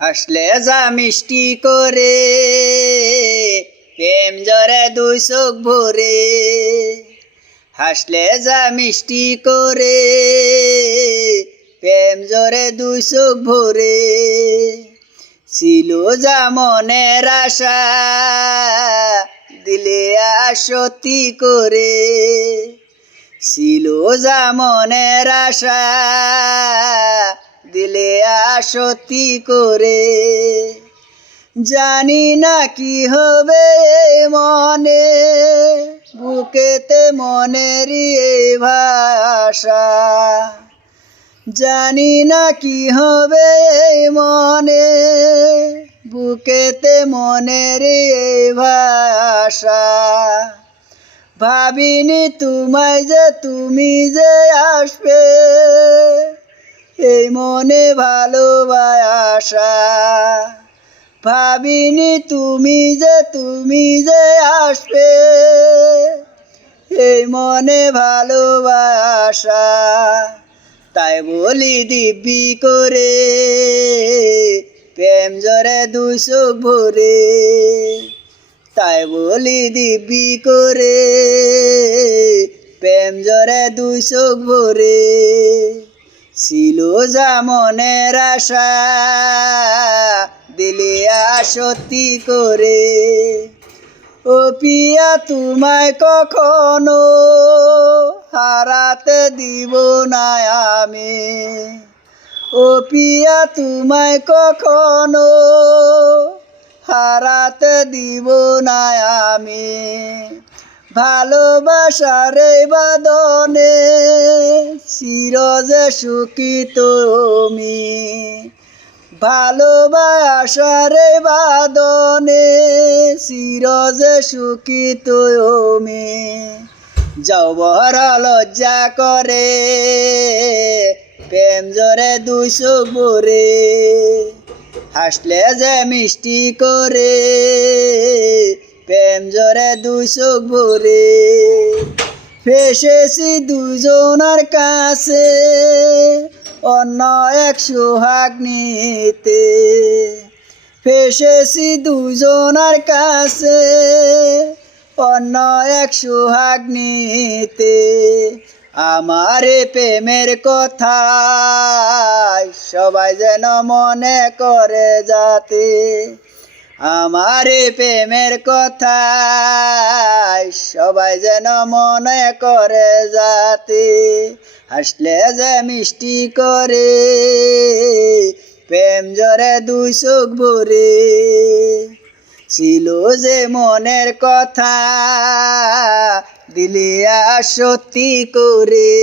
হাসলে যা মিষ্টি করে প্রেম জরে দুই চোখ ভরে, হাসলে যা মিষ্টি করে প্রেম জরে দুই চোখ ভরে। ছিল যা মনের আশা দিলে সত্যি করে, ছিল যা মনের আশা দিলে সত্যি করে। জানি না কি হবে মনে, বুকেতে মনেরই এই ভাষা। জানি না কি হবে মনে, বুকেতে মনেরই এই ভাষা। ভাবিনি তোমায় যে তুমি যে আসবে, এই মনে ভালোবাসা। ভাবিনি তুমি যে আসবে, এই মনে ভালোবাসা। তাই বলি দিব্যি করে প্রেম জরে দুই চোখ ভরে, তাই বলি দিব্যি করে প্রেম জরে দুই চোখ ভরে। ছিল যা মনের আশা দিলে সত্যি করে। ও পিয়া তোমায় কখনো হারাতে দিব না আমি, ও পিয়া তোমায় কখনো হারাতে দিব না আমি। ভালোবাসার এই বাঁধনে চিরজে সুখী তুমি, ভালোবাসার এই বাঁধনে চিরজে সুখী তুমি। যাও বড় লজ্জা করে প্রেম জরে দুই চোখ ভরে, হাসলে যে মিষ্টি করে প্রেম জরে দুই চোখ ভরে। ফেসেছি দুজনের কাছে অন্য এক সোহাগ নিতে, ফেসেছি দুজনের কাছে অন্য এক সোহাগ নিতে। আমারে প্রেমের কথা সবাই যেন মনে করে যাতে, আমারে প্রেমের কথা সবাই যেন মনে করে যাতে। হাসলে যে মিষ্টি করে প্রেম জরে দুই চোখ ভরে, ছিল যে মনের কথা দিলে সত্যি করে।